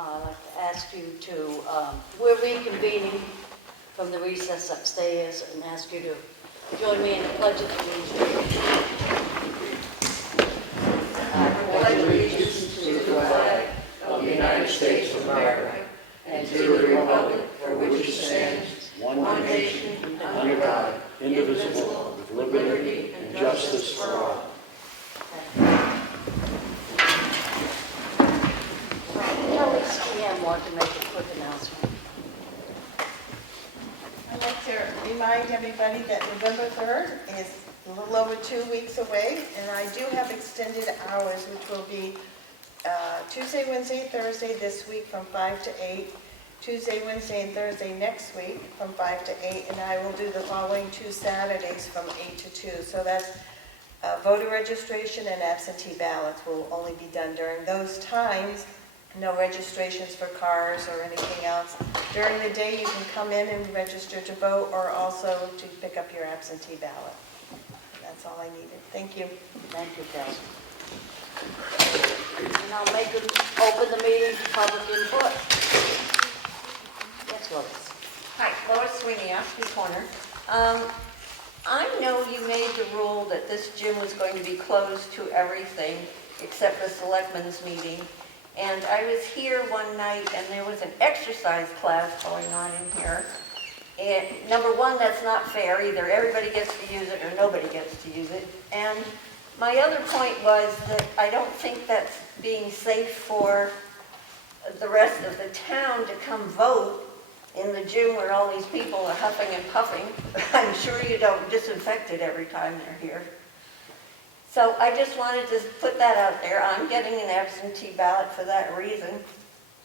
I'd like to ask you to, we're reconvening from the recess upstairs and ask you to join me in the pledge of allegiance. I pledge allegiance to the flag of the United States of America and to the republic for which it stands, one nation, under God, indivisible, with liberty and justice for all. Kelly Scan wanted to make a quick announcement. I'd like to remind everybody that November 3rd is a little over 2 weeks away, and I do have extended hours, which will be Tuesday, Wednesday, Thursday this week from 5 to 8, Tuesday, Wednesday, and Thursday next week from 5 to 8, and I will do the following 2 Saturdays from 8 to 2. So that's voter registration and absentee ballots will only be done during those times. No registrations for cars or anything else. During the day, you can come in and register to vote or also to pick up your absentee ballot. And that's all I needed. Thank you. Thank you, Kelly. And I'll open the meeting to public input. Yes, Lois. Hi, Lois Sweeney, Ossipee Corner. I know you made the rule that this gym was going to be closed to everything except the Selectmen's meeting. And I was here one night and there was an exercise class going on in here. And number one, that's not fair. Either everybody gets to use it or nobody gets to use it. And my other point was that I don't think that's being safe for the rest of the town to come vote in the gym where all these people are huffing and puffing. I'm sure you don't disinfect it every time they're here. So I just wanted to put that out there. I'm getting an absentee ballot for that reason.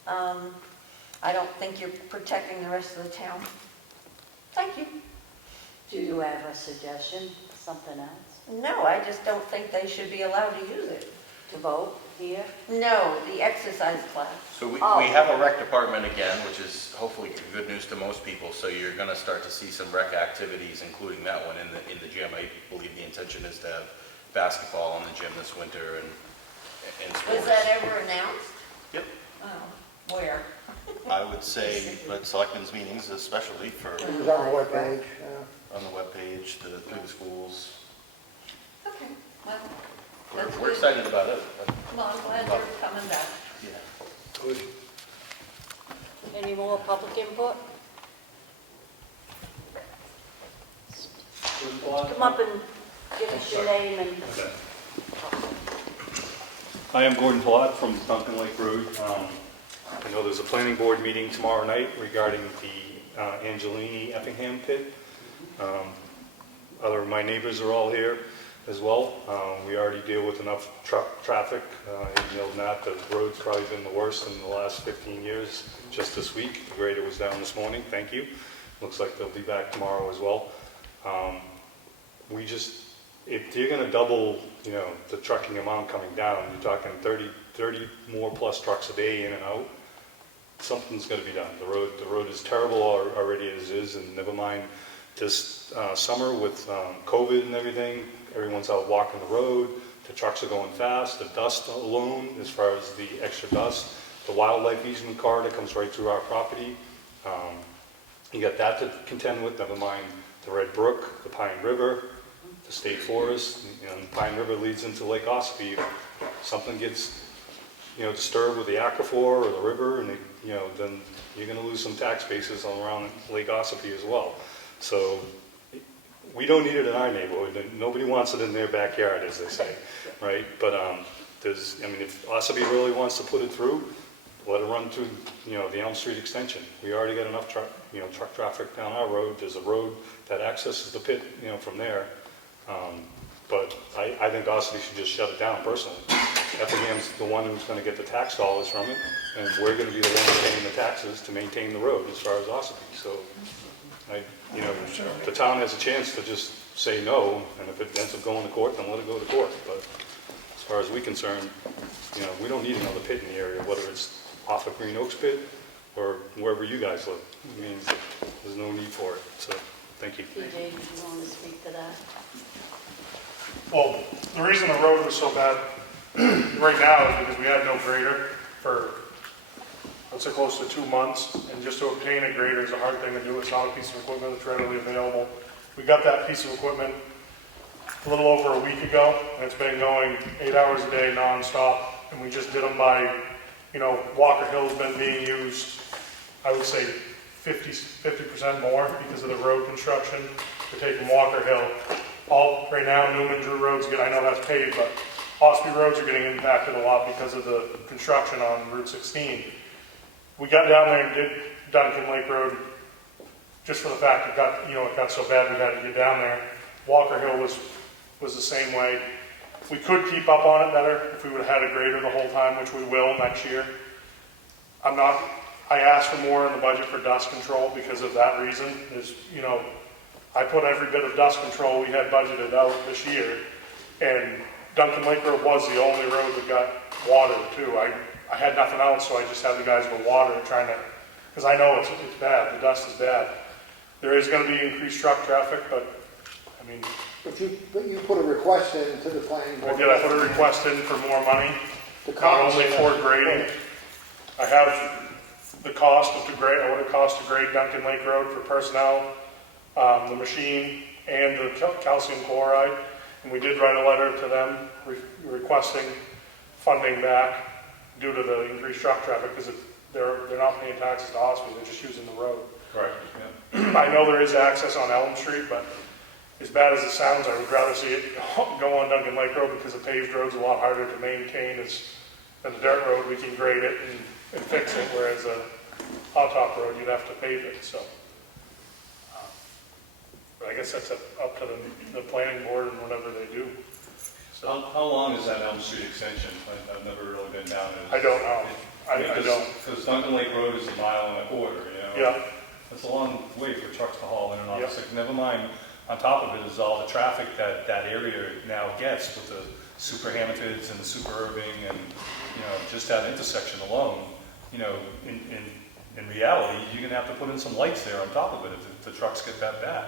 I don't think you're protecting the rest of the town. Thank you. Do you have a suggestion, something else? No, I just don't think they should be allowed to use it. To vote here? No, the exercise class. So we have a rec department again, which is hopefully good news to most people. So you're going to start to see some rec activities, including that one in the gym. I believe the intention is to have basketball in the gym this winter and sports. Was that ever announced? Yep. Oh, where? I would say at Selectmen's meetings, especially for It was on the webpage. on the webpage, through the schools. Okay, well, that's We're good. excited about it. Well, I'm glad they're coming back. Yeah. Good. Any more public input? Come up and give us your name and... Okay. Hi, I'm Gordon Palat from Duncan Lake Road. I know there's a planning board meeting tomorrow night regarding the Angelini Effingham pit. Other of my neighbors are all here as well. We already deal with enough traffic. You know that the road's probably been the worst in the last 15 years. Just this week, the grader was down this morning. Thank you. Looks like they'll be back tomorrow as well. If you're going to double, you know, the trucking amount coming down, you're talking 30 more plus trucks a day in and out. Something's going to be done. The road is terrible already as is, and never mind this summer with COVID and everything. Everyone's out walking the road. The trucks are going fast. The dust alone, as far as the extra dust, the wildlife easement car that comes right through our property. You got that to contend with. Never mind the Red Brook, the Pine River, the state forest. You know, the Pine River leads into Lake Ossipee. If something gets, you know, disturbed with the aquifer or the river, and you know, then you're going to lose some tax bases around Lake Ossipee as well. So we don't need it in our neighborhood. Nobody wants it in their backyard, as they say, right? But if Ossipee really wants to put it through, let it run through, you know, the Elm Street Extension. We already got enough truck traffic down our road. There's a road that accesses the pit, you know, from there. But I think Ossipee should just shut it down personally. Effingham's the one who's going to get the tax dollars from it, and we're going to be the ones paying the taxes to maintain the road as far as Ossipee. So, the town has a chance to just say no, and if it ends up going to court, then let it go to court. But as far as we're concerned, you know, we don't need another pit in the area, whether it's off of Green Oaks pit or wherever you guys live. I mean, there's no need for it. So, thank you. PJ, do you want to speak to that? Well, the reason the road was so bad right now is because we had no grader for let's say close to 2 months, and just to obtain a grader is a hard thing to do. It's not a piece of equipment that's readily available. We got that piece of equipment a little over a week ago, and it's been going 8 hours a day nonstop, and we just did them by, Walker Hill's been being used, I would say 50% more because of the road construction. We're taking Walker Hill. Right now, Newman Drew Road's good, I know that's paved, but Ossipee roads are getting impacted a lot because of the construction on Route 16. We got down there and did Duncan Lake Road just for the fact it got so bad we had to get down there. Walker Hill was the same way. We could keep up on it better if we would have had a grader the whole time, which we will next year. I asked for more in the budget for dust control because of that reason. I put every bit of dust control we had budgeted out this year, and Duncan Lake Road was the only road that got watered too. I had nothing else, so I just had the guys go water it, because I know it's bad, the dust is bad. There is going to be increased truck traffic, but, But you put a request in to the planning board. I put a request in for more money, not only for grading. I have the cost of what it costs to grade Duncan Lake Road for personnel, the machine, and the calcium chloride. And we did write a letter to them requesting funding back due to the increased truck traffic, because they're not paying taxes to Ossipee, they're just using the road. Correct, I know there is access on Elm Street, but as bad as it sounds, I would rather see it go on Duncan Lake Road, because a paved road's a lot harder to maintain than a dirt road. We can grade it and fix it, whereas a hot top road, you'd have to pave it, so. But I guess that's up to the planning board and whatever they do. So, How long is that Elm Street extension? I've never really been down it. I don't know. I don't. Because Duncan Lake Road is 1.25 miles. Yeah. That's a long way for trucks to haul in and off. Yeah. It's like, never mind, on top of it is all the traffic that area now gets with the super Hamiltons and the super Irving and, just that intersection alone. In reality, you're going to have to put in some lights there on top of it if the trucks get that bad.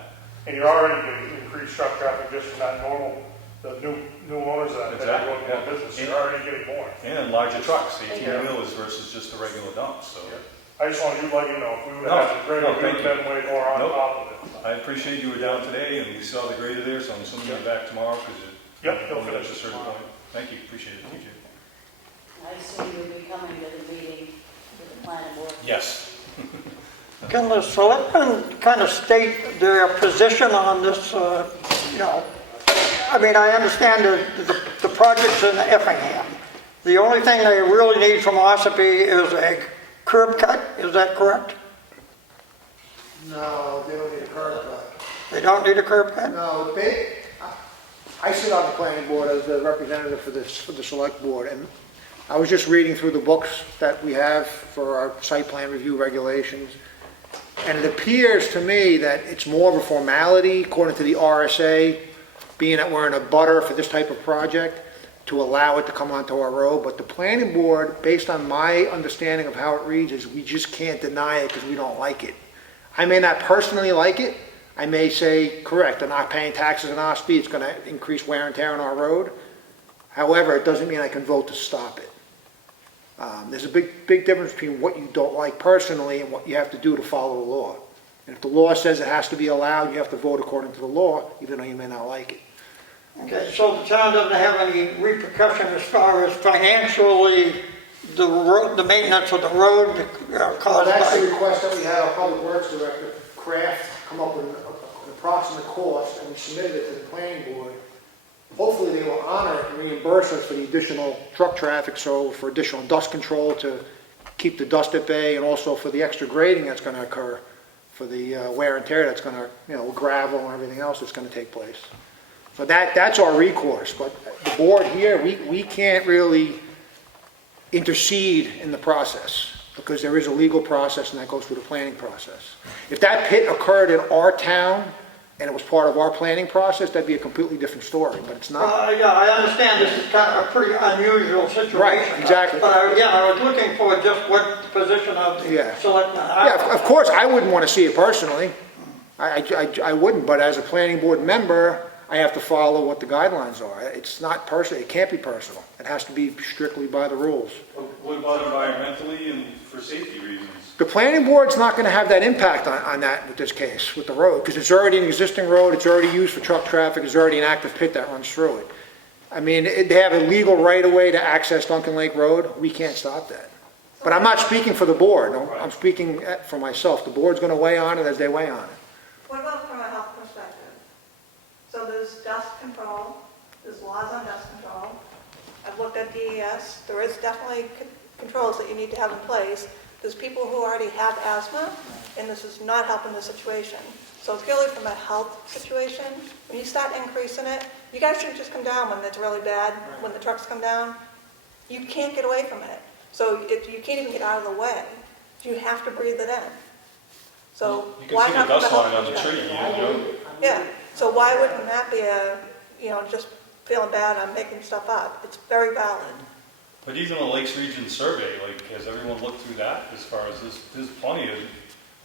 And you're already getting increased truck traffic just from that the new owners that are going to that business. You're already getting more. And larger trucks, 18-wheelers versus just the regular dumps, so. Yeah. I just wanted you to let you know, if we would have had the grader, we would have been way more on top of it. I appreciate you were down today and we saw the grader there, so I'm assuming you're back tomorrow because They'll finish a it certain tomorrow. point. Thank you, appreciate it, thank you. I assume you'll be coming to the meeting with the planning board. Yes. Can the selectmen kind of state their position on this, I understand the project's in Effingham. The only thing they really need from Ossipee is a curb cut, is that correct? No, they don't need a curb cut. They don't need a curb cut? No, I sit on the planning board as the representative for the select board, and I was just reading through the books that we have for our site plan review regulations, and it appears to me that it's more of a formality, according to the RSA, being that we're in a butter for this type of project, to allow it to come onto our road. But the planning board, based on my understanding of how it reads, is we just can't deny it because we don't like it. I may not personally like it. I may say, correct, they're not paying taxes in Ossipee, it's going to increase wear and tear on our road. However, it doesn't mean I can vote to stop it. There's a big difference between what you don't like personally and what you have to do to follow the law. And if the law says it has to be allowed, you have to vote according to the law, even though you may not like it. Okay, so the town doesn't have any repercussion as far as financially the maintenance of the road caused That's the by... request that we had our Public Works Director, Kraft, come up with an approximate cost, and we submitted it to the planning board. Hopefully they will honor and reimburse us for the additional truck traffic, so for additional dust control to keep the dust at bay, and also for the extra grading that's going to occur, for the wear and tear that's going to, gravel and everything else that's going to take place. So that's our recourse, but the board here, we can't really intercede in the process, because there is a legal process and that goes through the planning process. If that pit occurred in our town and it was part of our planning process, that'd be a completely different story, but it's not. Yeah, I understand this is kind of a pretty unusual situation. Right, exactly. But I was looking for just what the position of the selectmen. Yeah, of course, I wouldn't want to see it personally. I wouldn't, but as a planning board member, I have to follow what the guidelines are. It's not personal, it can't be personal. It has to be strictly by the rules. What about environmentally? opinion for safety reasons. The planning board's not gonna have that impact on that with this case, with the road, because it's already an existing road, it's already used for truck traffic, there's already an active pit that runs through it. I mean, they have a legal right-of-way to access Duncan Lake Road, we can't stop that. But I'm not speaking for the board, no, I'm speaking for myself. The board's gonna weigh on it as they weigh on it. What about from a health perspective? So there's dust control, there's laws on dust control. I've looked at DES, there is definitely controls that you need to have in place. There's people who already have asthma, and this is not helping the situation. So it's really from a health situation. When you start increasing it, you guys shouldn't just come down when it's really bad, when the trucks come down. You can't get away from it. So you can't even get out of the way. You have to breathe it in. So You can why see the not from dust a health line on the tree, perspective? Yeah, so why wouldn't that be just feeling bad, I'm making stuff up? It's very valid. But even the Lakes Region survey, like, has everyone looked through that as far as there's plenty of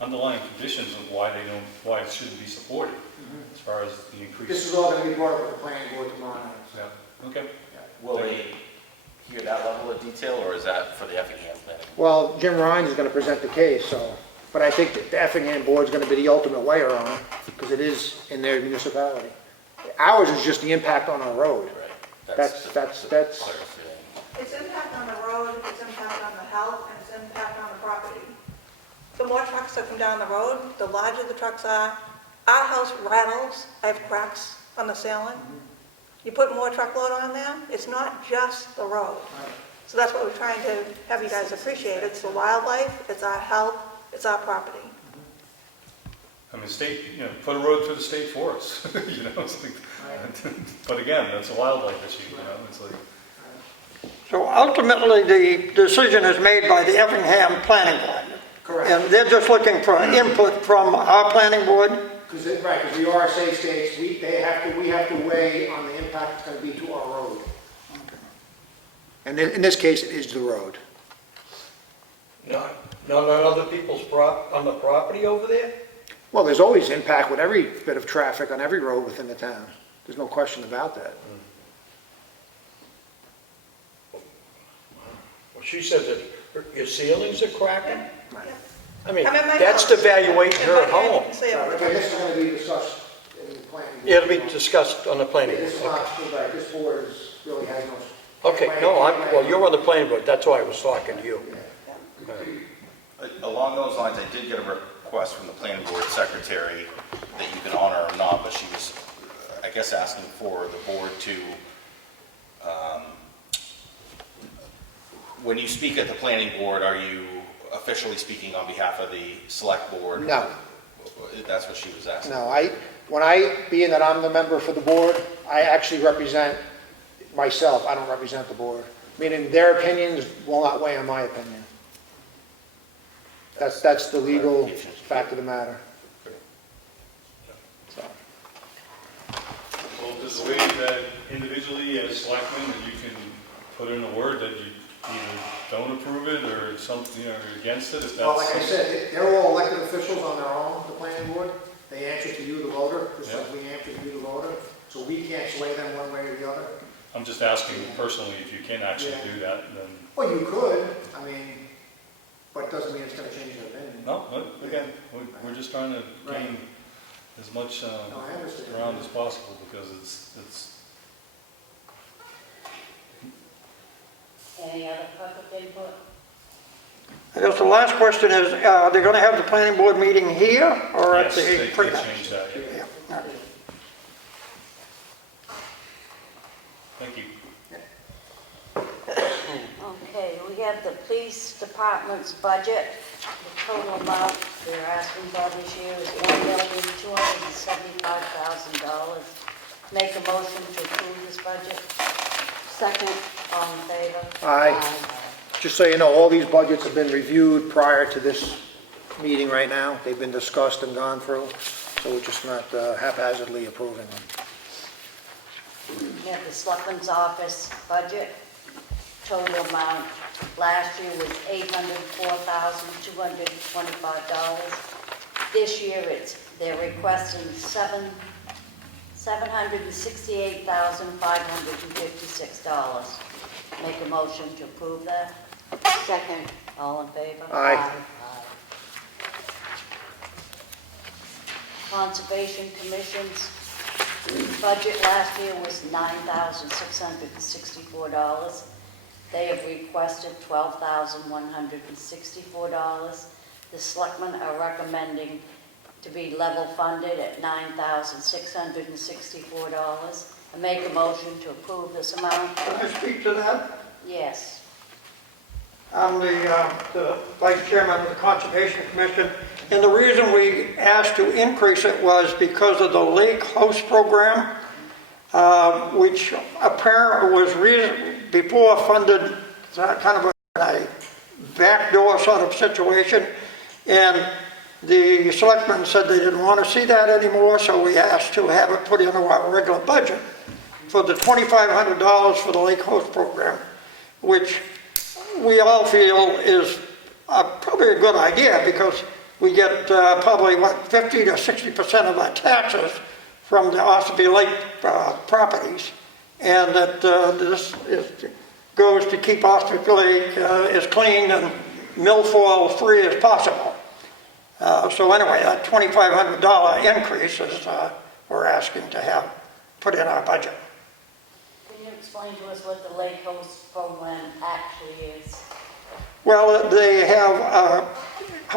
underlying conditions of why it shouldn't be supported, as far as the increase? This is all gonna be brought up with the planning board tomorrow night. Yeah, okay. Will they hear that level of detail, or is that for the Effingham planning? Well, Jim Rhines is gonna present the case, so, but I think that the Effingham board's gonna be the ultimate weigher on it, because it is in their municipality. Ours is just the impact on our road. Right. That's- clarifying. It's impact on the road, it's impact on the health, and it's impact on the property. The more trucks that come down the road, the larger the trucks are. Our house rattles, I have cracks on the ceiling. You put more truckload on there, it's not just the road. So that's what we're trying to have you guys appreciate. It's the wildlife, it's our health, it's our property. I mean, put a road through the state forest, it's like, but again, that's a wildlife issue, it's like. So ultimately, the decision is made by the Effingham Planning Board. Correct. And they're just looking for input from our planning board. Because the RSA states, we have to weigh on the impact it's gonna be to our road. And in this case, it is the road. Not on other people's on the property over there? Well, there's always impact with every bit of traffic on every road within the town. There's no question about that. Well, she says that your ceilings are cracking? I mean, I'm in my that's house. evaluating In her my home. head, say it. Again, this is gonna be discussed in the planning board. It'll be discussed on the planning It's board. not, right, this board really has no. Okay, no, well, you're on the planning board, that's why I was talking to you. Along those lines, I did get a request from the planning board secretary that you can honor or not, but she was, I guess, asking for the board to, when you speak at the planning board, are you officially speaking on behalf of the select board? No. That's what she was asking. No, being that I'm the member for the board, I actually represent myself, I don't represent the board. Meaning their opinions will not weigh on my opinion. That's the legal fact of the matter. So, Well, there's a way that individually as selectmen, that you can put in a word that you either don't approve it or something, or against it, if that's. well, like I said, they're all elected officials on their own, the planning board. They answer to you, the voter, just like we answer to you, the voter. So we can't sway them one way or the other. I'm just asking personally if you can actually do that, then. Well, you could, I mean, but it doesn't mean it's gonna change their opinion. No, again, we're just trying to gain as much I understand. ground as possible, because it's. Any other public input? I guess the last question is, are they going to have the planning board meeting here or at Yes, the? they changed that, yeah. Yeah, all right. Thank you. Okay, we have the police department's budget. The total amount they're asking for this year is $1,275,000. Make a motion to approve this budget. Second, all in favor? Aye. Just so you know, all these budgets have been reviewed prior to this meeting right now. They've been discussed and gone through, so we're just not haphazardly approving them. We have the Selectmen's office budget. Total amount last year was $804,225. This year they're requesting $768,556. Make a motion to approve that. Second. All in favor? Aye. Conservation Commission's budget last year was $9,664. They have requested $12,164. The Selectmen are recommending to be level funded at $9,664. I make a motion to approve this amount. Can I speak to that? Yes. I'm the Vice Chairman of the Conservation Commission, and the reason we asked to increase it was because of the lake host program, which apparently was before funded kind of a backdoor sort of situation, and the selectmen said they didn't want to see that anymore, so we asked to have it put into our regular budget for the $2,500 for the lake host program, which we all feel is probably a good idea because we get probably, 50 to 60% of our taxes from the Ossipee Lake properties, and that goes to keep Ossipee Lake as clean and milfoil free as possible. So anyway, that $2,500 increase is we're asking to have put in our budget. Can you explain to us what the lake host program actually is? Well, they have,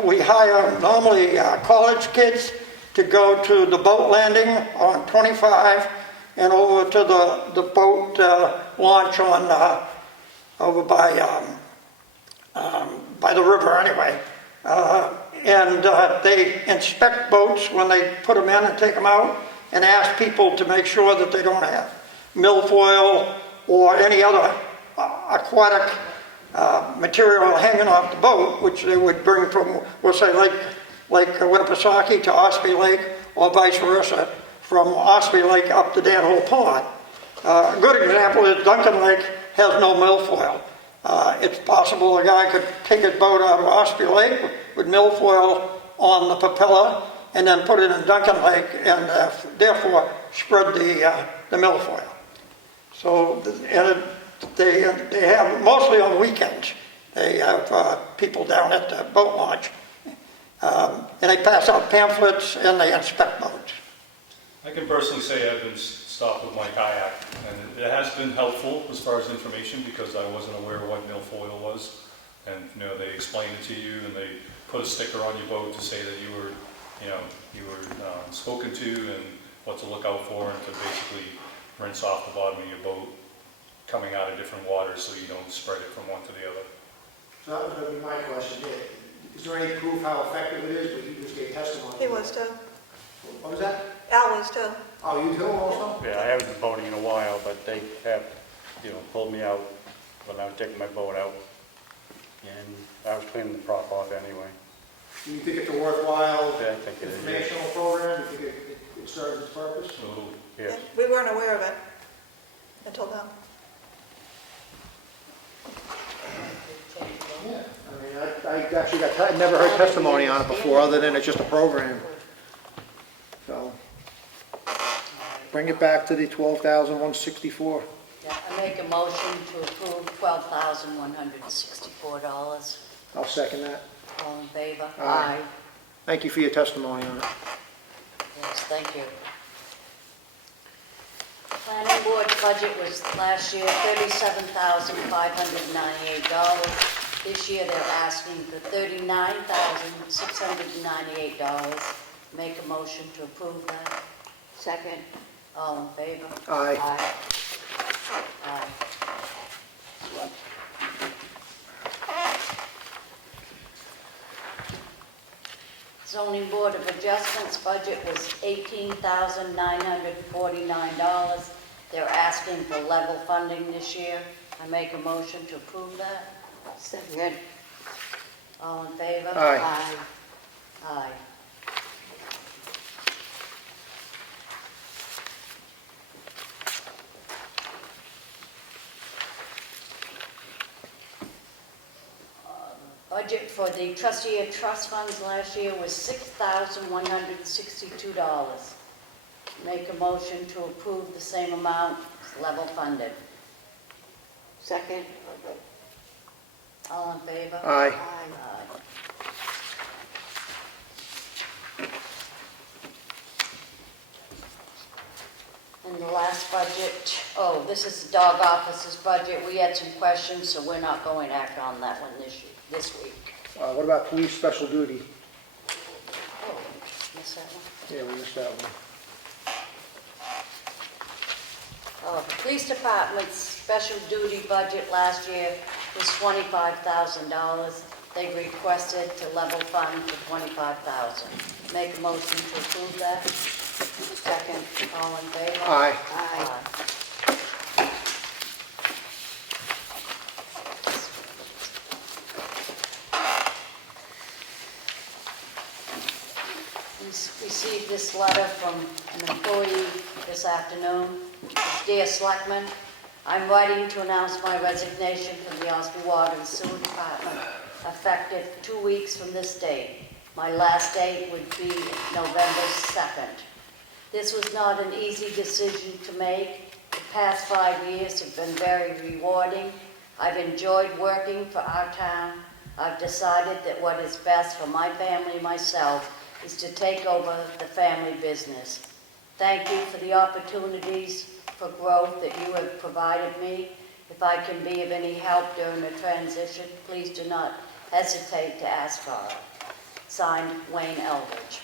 we hire normally college kids to go to the boat landing on 25 and over to the boat launch on over by the river anyway. And they inspect boats when they put them in and take them out and ask people to make sure that they don't have milfoil or any other aquatic material hanging off the boat, which they would bring from, we'll say, Lake Winnipesaukee to Ossipee Lake, or vice versa, from Ossipee Lake up to Danhole Pond. A good example is Duncan Lake has no milfoil. It's possible a guy could take his boat out of Ossipee Lake with milfoil on the propeller and then put it in Duncan Lake and therefore spread the milfoil. So, and they have, mostly on weekends, they have people down at the boat launch. And they pass out pamphlets and they inspect boats. I can personally say I've been stopped with my kayak, and it has been helpful as far as information because I wasn't aware of what milfoil was. And they explain it to you, and they put a sticker on your boat to say that you were spoken to and what to look out for, and to basically rinse off the bottom of your boat coming out of different waters so you don't spread it from one to the other. So that was going to be my question. Is there any proof how effective it is? But you just gave testimony. He was too. What was that? Al was too. Oh, you too also? Yeah, I haven't been boating in a while, but they have, pulled me out when I was taking my boat out, and I was cleaning the prop off anyway. Do you think it's a worthwhile Yeah, I think it is, yeah. informational program? Do you think it serves its purpose? Yes. We weren't aware of it until now. Yeah. I mean, I actually never heard testimony on it before, other than it's just a program. So, bring it back to the $12,164. Yeah, I make a motion to approve $12,164. I'll second that. All in favor? Aye. Thank you for your testimony on it. Yes, thank you. Planning board's budget was last year $37,598. This year they're asking for $39,698. Make a motion to approve that. Second. All in favor? Aye. Aye. Aye. Zoning Board of Adjustments budget was $18,949. They're asking for level funding this year. I make a motion to approve that. Second. All in favor? Aye. Aye. Aye. Budget for the trustee of trust funds last year was $6,162. Make a motion to approve the same amount, level funded. Second. All in favor? Aye. Aye. And the last budget, oh, this is the dog office's budget. We had some questions, so we're not going to act on that one this week. What about police special duty? Oh, miss that one? Yeah, we missed that one. Oh, the police department's special duty budget last year was $25,000. They requested to level fund for $25,000. Make a motion to approve that. Second, all in favor? Aye. Aye. We received this letter from an employee this afternoon. Dear Selectmen, I'm writing to announce my resignation from the Ossipee Water and Sewer Department effective 2 weeks from this date. My last date would be November 2nd. This was not an easy decision to make. The past 5 years have been very rewarding. I've enjoyed working for our town. I've decided that what is best for my family and myself is to take over the family business. Thank you for the opportunities for growth that you have provided me. If I can be of any help during the transition, please do not hesitate to ask for it. Signed, Wayne Eldridge.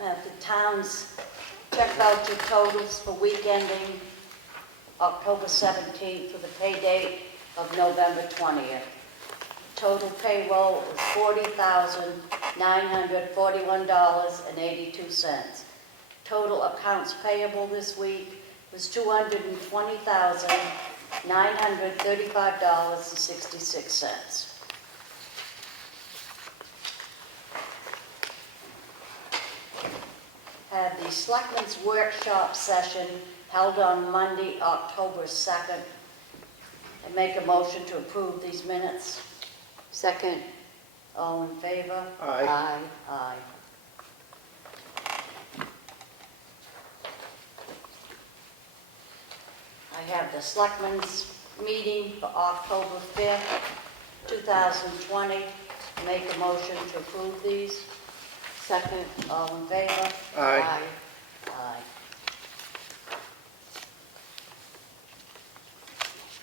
The town's check voucher totals for week ending October 17th for the pay date of November 20th. Total payroll is $40,941.82. Total accounts payable this week was $220,935.66. Had the Selectmen's Workshop session held on Monday, October 2nd. I make a motion to approve these minutes. Second. All in favor? Aye. Aye. Aye. I have the Selectmen's meeting for October 5th, 2020. Make a motion to approve these. Second. All in favor? Aye. Aye. Aye.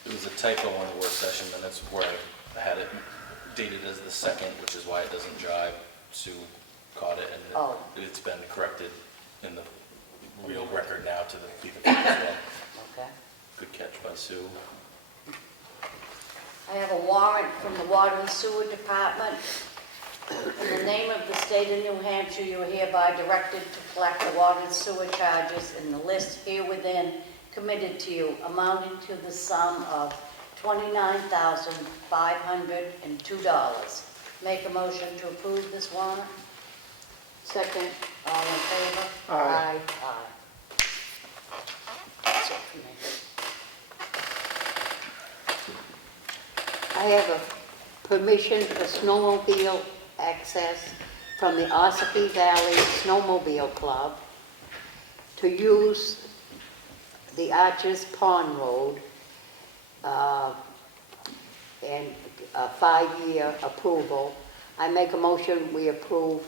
There was a typo on the work session minutes where I had it dated as the 2nd, which is why it doesn't jive. Sue caught it, and it's been corrected in the real record now to the people as well. Okay. Good catch by Sue. I have a warrant from the Water and Sewer Department. In the name of the state of New Hampshire, you are hereby directed to collect the water and sewer charges in the list herewithin committed to you, amounting to the sum of $29,502. Make a motion to approve this warrant. Second. All in favor? Aye. Aye. That's it for me. I have a permission for snowmobile access from the Ossipee Valley Snowmobile Club to use the Arches Pond Road, and a 5-year approval. I make a motion we approve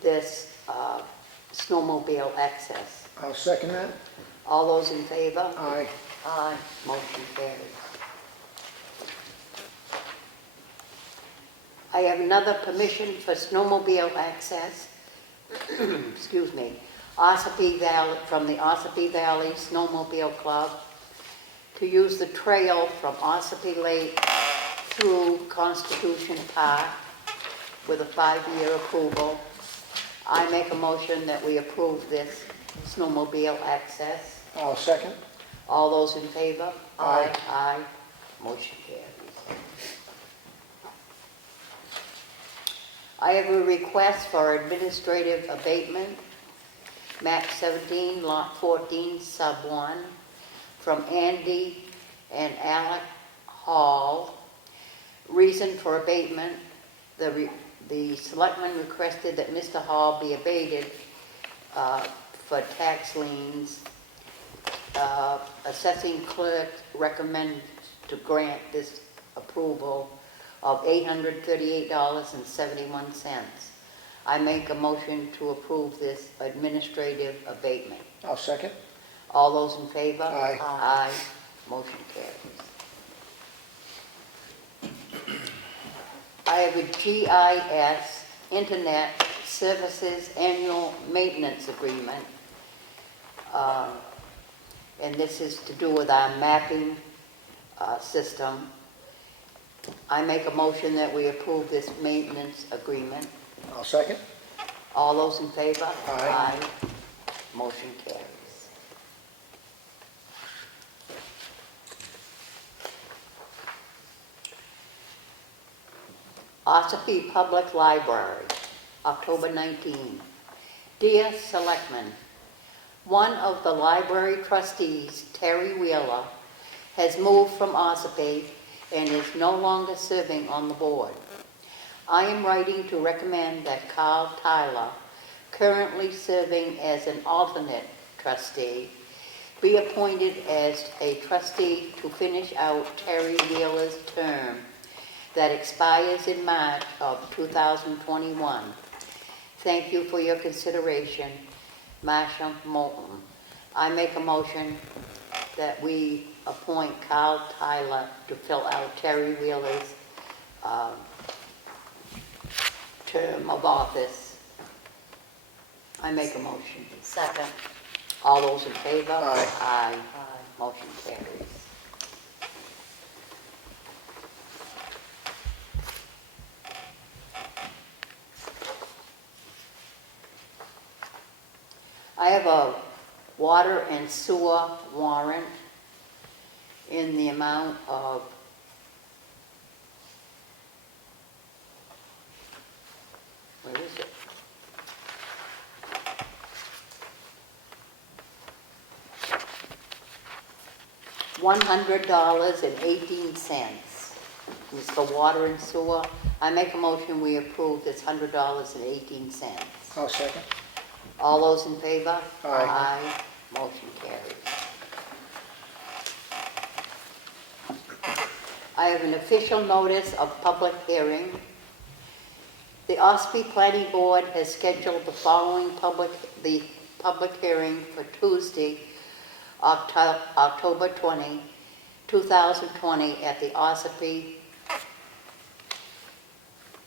this snowmobile access. I'll second that. All those in favor? Aye. Aye. Motion carries. I have another permission for snowmobile access, excuse me, Ossipee Valley, from the Ossipee Valley Snowmobile Club to use the trail from Ossipee Lake through Constitution Park with a 5-year approval. I make a motion that we approve this snowmobile access. I'll second. All those in favor? Aye. Aye. Motion carries. I have a request for administrative abatement, map 17, lot 14, sub 1, from Andy and Alec Hall. Reason for abatement, the selectmen requested that Mr. Hall be abated for tax liens assessing clerk recommends to grant this approval of $838.71. I make a motion to approve this administrative abatement. I'll second. All those in favor? Aye. Aye. Motion carries. I have a GIS Internet Services Annual Maintenance Agreement. And this is to do with our mapping system. I make a motion that we approve this maintenance agreement. I'll second. All those in favor? Aye. Motion carries. Ossipee Public Library, October 19. Dear Selectmen, one of the library trustees, Terry Wheeler, has moved from Ossipee and is no longer serving on the board. I am writing to recommend that Carl Tyler, currently serving as an alternate trustee, be appointed as a trustee to finish out Terry Wheeler's term that expires in March of 2021. Thank you for your consideration, Marcia Moulton. I make a motion that we appoint Carl Tyler to fill out Terry Wheeler's term of office. I make a motion. Second. All those in favor? Aye. Aye. Motion carries. I have a water and sewer warrant in the amount of where is it? $100.18. It's for water and sewer. I make a motion we approve this $100.18. I'll second. All those in favor? Aye. Motion carries. I have an official notice of public hearing. The Ossipee Planning Board has scheduled the following public hearing for Tuesday, October 20, 2020 at the Ossipee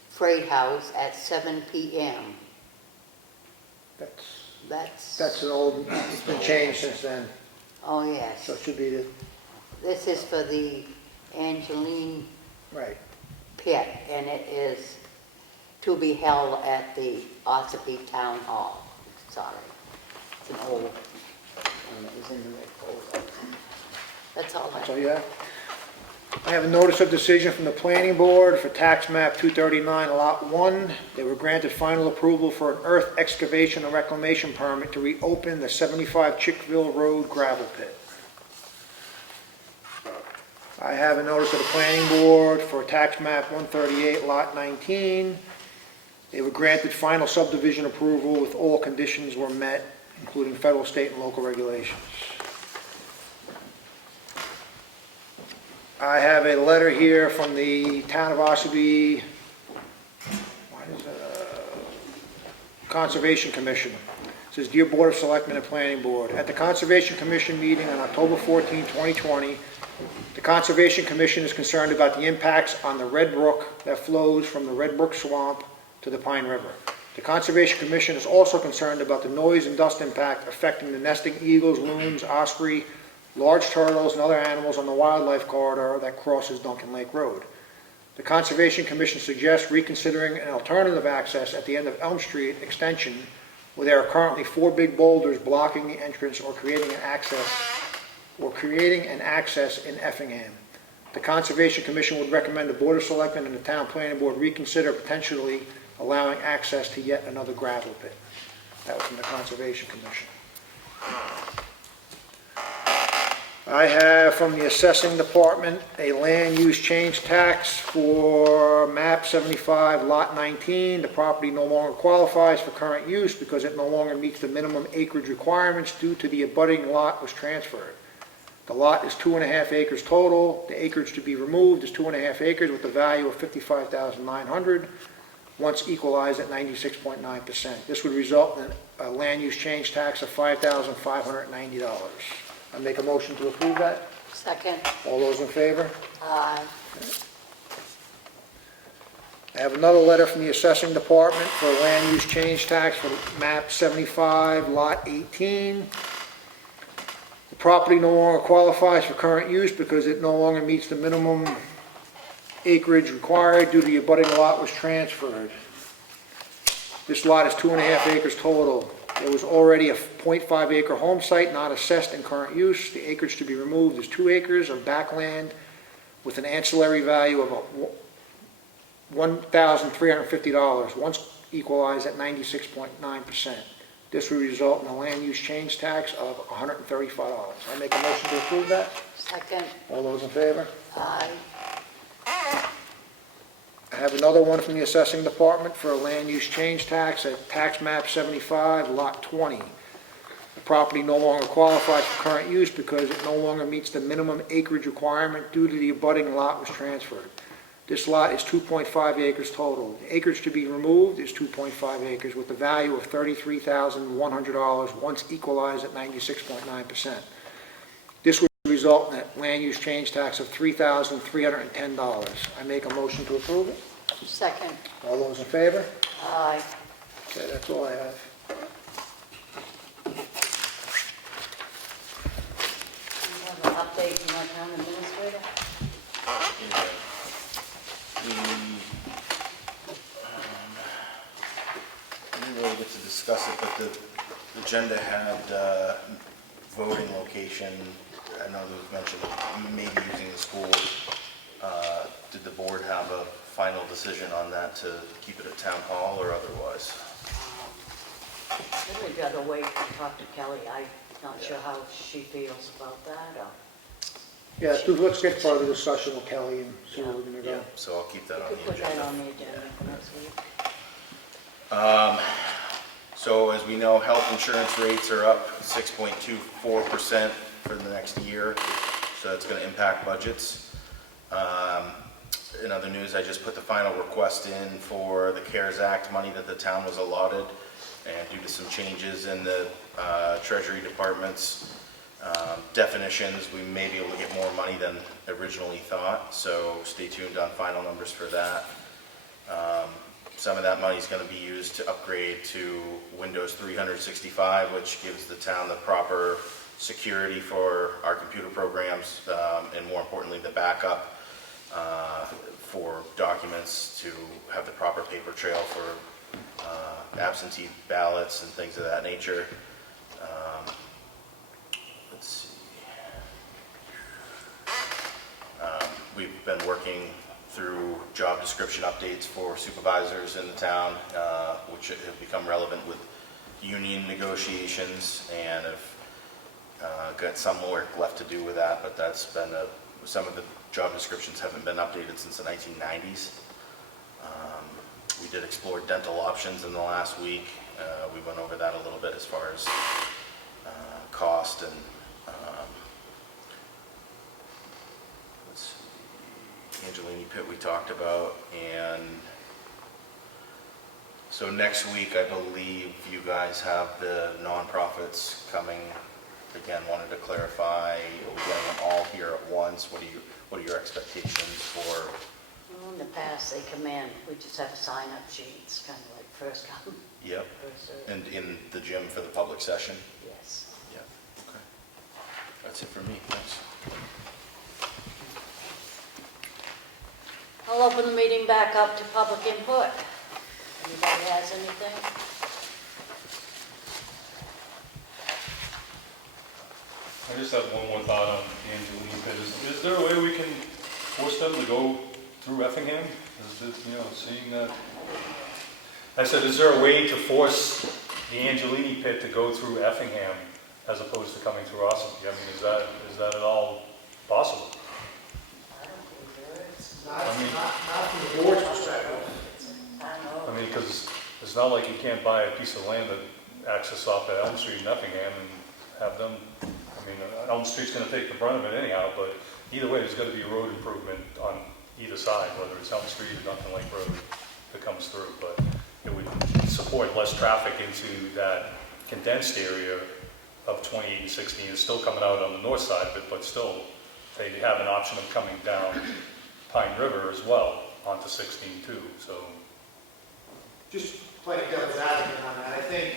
Freight House at 7 p.m. That's an old, it's been changed since then, Oh, yes. so it should be the, This is for the Angeline right. Pit, and it is to be held at the Ossipee Town Hall. Sorry. It's an old, and it was in the red folder. That's all I That's have. all you have? I have a notice of decision from the planning board for tax map 239, lot 1. They were granted final approval for an earth excavation and reclamation permit to reopen the 75 Chickville Road gravel pit. I have a notice of the planning board for tax map 138, lot 19. They were granted final subdivision approval with all conditions were met, including federal, state, and local regulations. I have a letter here from the town of Ossipee, Conservation Commission. It says, Dear Board of Selectmen and Planning Board, at the Conservation Commission meeting on October 14, 2020, the Conservation Commission is concerned about the impacts on the Red Brook that flows from the Red Brook Swamp to the Pine River. The Conservation Commission is also concerned about the noise and dust impact affecting the nesting eagles, loons, osprey, large turtles, and other animals on the wildlife corridor that crosses Duncan Lake Road. The Conservation Commission suggests reconsidering an alternative access at the end of Elm Street Extension, where there are currently 4 big boulders blocking the entrance or creating an access in Effingham. The Conservation Commission would recommend the Board of Selectmen and the Town Planning Board reconsider potentially allowing access to yet another gravel pit. That was from the Conservation Commission. I have from the assessing department a land use change tax for map 75, lot 19. The property no longer qualifies for current use because it no longer meets the minimum acreage requirements due to the abutting lot was transferred. The lot is 2.5 acres total. The acreage to be removed is 2.5 acres with a value of $55,900, once equalized at 96.9%. This would result in a land use change tax of $5,590. I make a motion to approve that. Second. All those in favor? Aye. I have another letter from the assessing department for land use change tax for map 75, lot 18. The property no longer qualifies for current use because it no longer meets the minimum acreage required due to the abutting lot was transferred. This lot is 2.5 acres total. There was already a 0.5 acre home site not assessed in current use. The acreage to be removed is 2 acres of backland with an ancillary value of $1,350, once equalized at 96.9%. This would result in a land use change tax of $135. I make a motion to approve that. Second. All those in favor? Aye. I have another one from the assessing department for a land use change tax at tax map 75, lot 20. The property no longer qualifies for current use because it no longer meets the minimum acreage requirement due to the abutting lot was transferred. This lot is 2.5 acres total. The acreage to be removed is 2.5 acres with a value of $33,100, once equalized at 96.9%. This would result in a land use change tax of $3,310. I make a motion to approve it. Second. All those in favor? Aye. Okay, that's all I have. You have an update from our town administrator? We didn't really get to discuss it, but the agenda had voting location. I know there was mention of maybe using the school. Did the board have a final decision on that to keep it at town hall or otherwise? I think we'd rather wait and talk to Kelly. I'm not sure how she feels about that. Or Yeah, let's get further discussion with Kelly and see where we're gonna Yeah, go. so I'll keep that on we could the put that agenda. on the agenda for next week. So as we know, health insurance rates are up 6.24% for the next year, so that's going to impact budgets. In other news, I just put the final request in for the CARES Act money that the town was allotted, and due to some changes in the Treasury Department's definitions, we may be able to get more money than originally thought, so stay tuned on final numbers for that. Some of that money is going to be used to upgrade to Windows 365, which gives the town the proper security for our computer programs, and more importantly, the backup for documents, to have the proper paper trail for absentee ballots and things of that nature. Let's see. We've been working through job description updates for supervisors in the town, which have become relevant with union negotiations, and have got some work left to do with that, but that's been some of the job descriptions haven't been updated since the 1990s. We did explore dental options in the last week. We went over that a little bit as far as cost and Angelini Pit we talked about, and so next week I believe you guys have the nonprofits coming. Again, wanted to clarify, are we getting them all here at once? What are your expectations for? Well, in the past, they come in, we just have sign-up sheets, kind of like first come, Yep. first served. And in the gym for the public session? Yes. Yeah. Okay. That's it for me. Thanks. I'll open the meeting back up to public input. Anybody has anything? I just have one more thought on Angelini Pit. Is there a way we can force them to go through Effingham? Is it, seeing that? I said, is there a way to force the Angelini Pit to go through Effingham as opposed to coming through Ossipee? I mean, is that at all possible? Not from the board's perspective. I mean, because it's not like you can't buy a piece of land that access off at Elm Street in Effingham and have them, I mean, Elm Street's gonna take the brunt of it anyhow, but either way, there's gotta be a road improvement on either side, whether it's Elm Street or Nothing Like Road that comes through, but it would support less traffic into that condensed area of 28 and 16. It's still coming out on the north side, but still, they have an option of coming down Pine River as well onto 16 too, so. Just playing devil's advocate on that, I think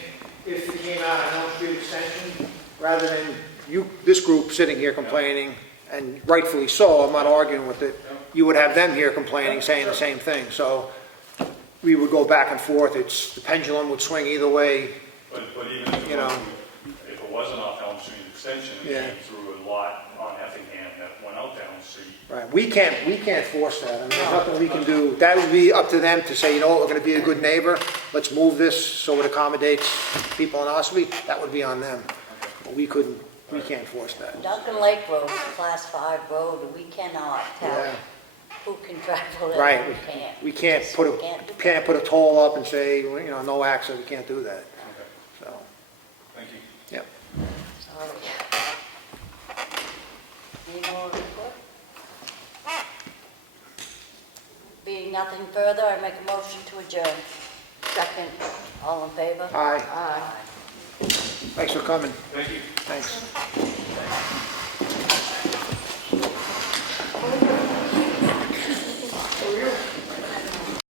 if it came out on Elm Street Extension, rather than this group sitting here complaining, and rightfully so, I'm not arguing with it, you would have them here complaining, saying the same thing, so we would go back and forth, the pendulum would swing either way. But even if if it wasn't off Elm Street Extension, it Yeah. came through a lot on Effingham that went out to Elm Street. Right, we can't force that, I mean, there's nothing we can do, that would be up to them to say, you know what, we're gonna be a good neighbor, let's move this so it accommodates people in Ossipee, that would be on them. But we can't force that. Duncan Lake Road is a class 5 road, and we cannot tell Yeah. who can travel it Right, and who can't. we can't Just put can't do a toll up and say, you know, no access, we can't do that, Okay, so, thank you. yep. Sorry. Any more report? Being nothing further, I make a motion to adjourn. Second, all in favor? Aye. Aye. Thanks for coming, Thank you. thanks.